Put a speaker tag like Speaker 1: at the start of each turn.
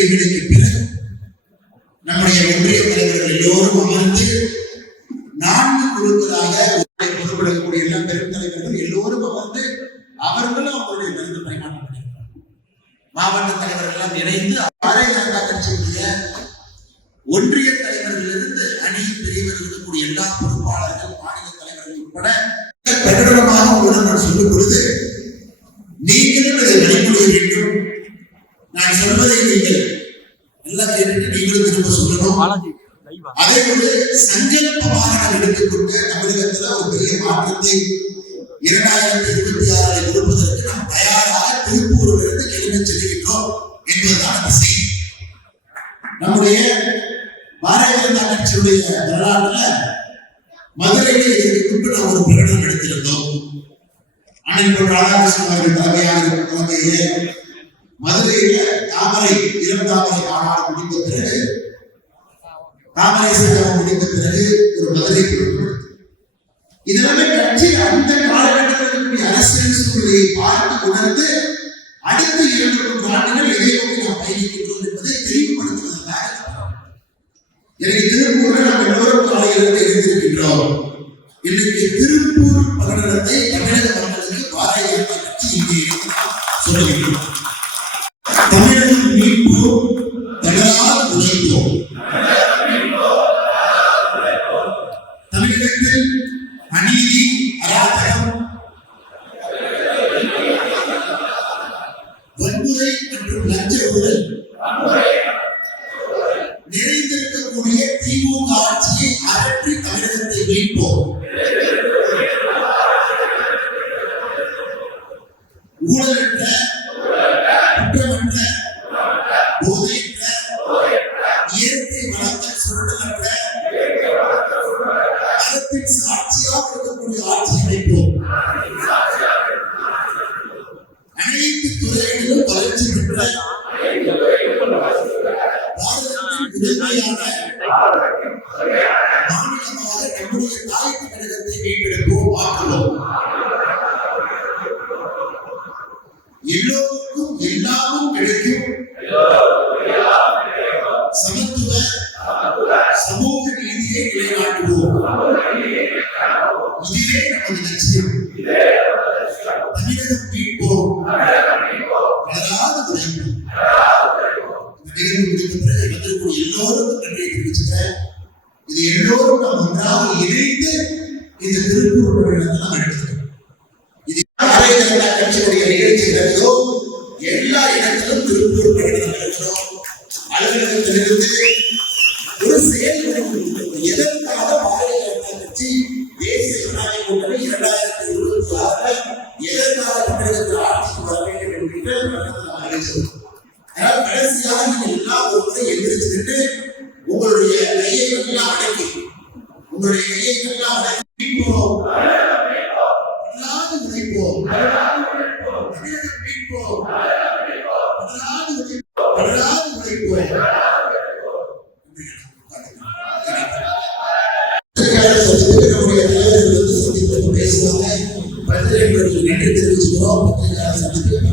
Speaker 1: இடைவெளிக்கு பிறகு நம்முடைய ஒன்றிய தலைவர்கள் எல்லோரும் அமர்ந்து நான்கு குழுக்களாக பொறுப்பிடக்கூடிய எல்லா பெரும் தலைவர்கள் எல்லோரும் அமர்ந்து அவர்களும் அவருடைய கருத்து பரிமாற்றம் பண்ணியிருக்கிறார் மாவட்ட தலைவர்கள் எல்லாம் இணைந்து பாரதிய ஜனதா கட்சியுடைய ஒன்றிய தலைவர்களிலிருந்து அணி பிரிவில் இருக்கக்கூடிய எல்லா பொறுப்பாளர்கள் மாநில தலைவர்கள் உட்பட பிரகடனமாக உங்களுடன் நான் சொல்லும் பொழுது நீங்களும் இதை வழிமொழிய வேண்டும் நான் சொல்வதை நீங்கள் நல்லா கேட்டுட்டு நீங்களும் திரும்ப சொல்லணும். அதே போல சங்கல்பமாக நாம் எடுத்துக்கொண்டு தமிழகத்துல ஒரு பெரிய மாற்றத்தை இரண்டாயிரத்தி இருபத்தி ஆறில் கொடுப்பதற்கு நாம் தயாராக திருப்பூரிலிருந்து கிளம்பி செல்கின்றோம் என்பதுதான் செய்தி. நம்முடைய பாரதிய ஜனதா கட்சியுடைய வரலாற்றுல மதுரையில் இதற்கு முன்பு நாம் ஒரு பிரகடனம் எடுத்திருந்தோம். அனைத்து ராதாகிருஷ்ணன் அவர்கள் தலைமையாக தலைமையிலே மதுரையில தாமரை இளம் தாமரை மாநாடு முடிந்த பிறகு தாமரை சட்டம் முடிந்த பிறகு ஒரு மதுரை இதெல்லாமே கட்சி அந்த காலகட்டத்தில் இருக்கக்கூடிய அரசியல் சூழ்நிலையை பார்த்து உணர்ந்து அடுத்த இரண்டு மூன்று ஆண்டுகள் எதை நோக்கி நாம் பயணிக்கின்றோம் என்பதை தெளிவுபடுத்துவதற்காக எனக்கு திருப்பூர்ல நாம் எல்லோரும் காலையிலிருந்து எழுந்திருக்கின்றோம். இன்னைக்கு திருப்பூர் அநீதி அராஜகம் வன்முறை மற்றும் லஞ்ச ஊழல் நிறைந்திருக்கக்கூடிய திமுக ஆட்சியை அகற்றி தமிழகத்தை மீட்போம். ஊழலற்ற அறத்தின் சாட்சியாக இருக்கக்கூடிய ஆட்சி அமைப்போம் அனைத்து துறைகளிலும் வளர்ச்சி பெற்ற பாரதத்தின் மாநிலமாக நம்முடைய தாய் தமிழகத்தை மீட்டெடுப்போம் எல்லோருக்கும் எல்லாமும் கிடைக்கும். சமத்துவ சமூக நீதியை நிலைநாட்டுவோம். இதுவே நமது லட்சியம் தமிழகம் மீட்போம் வளராத உழைப்போம் நிகழ்வு முடிந்த பிறகு வந்திருக்கும் எல்லோருக்கும் நன்றியை தெரிவிச்சுக்கிறேன் இது எல்லோரும் நாம் ஒன்றாக இணைந்து இந்த திருப்பூர் பிரகடனத்தை நாம் எடுத்துக்கிறோம் இது கட்சியுடைய நிகழ்ச்சி நடந்ததோ எல்லா இடத்திலும் திருப்பூர் பிரகடனம் இருக்கிறோம் அலுவலகத்திலிருந்து ஒரு செயல்முறை ஜனநாயக இரண்டாயிரத்தி இருபத்தி ஆறுல எதற்காக தமிழகத்தில் ஆட்சிக்கு வர வேண்டும் என்கின்ற அதனால் கடைசியாக நீங்கள் எல்லாம் ஒரு முறை உங்களுடைய கையை எல்லாம் அடக்கி உங்களுடைய கையை எல்லாம் அடக்கி மீட்போம். உழைப்போம் தமிழகம் மீட்போம் உழைப்போம் உழைப்போம் Cristo, Padre, pues,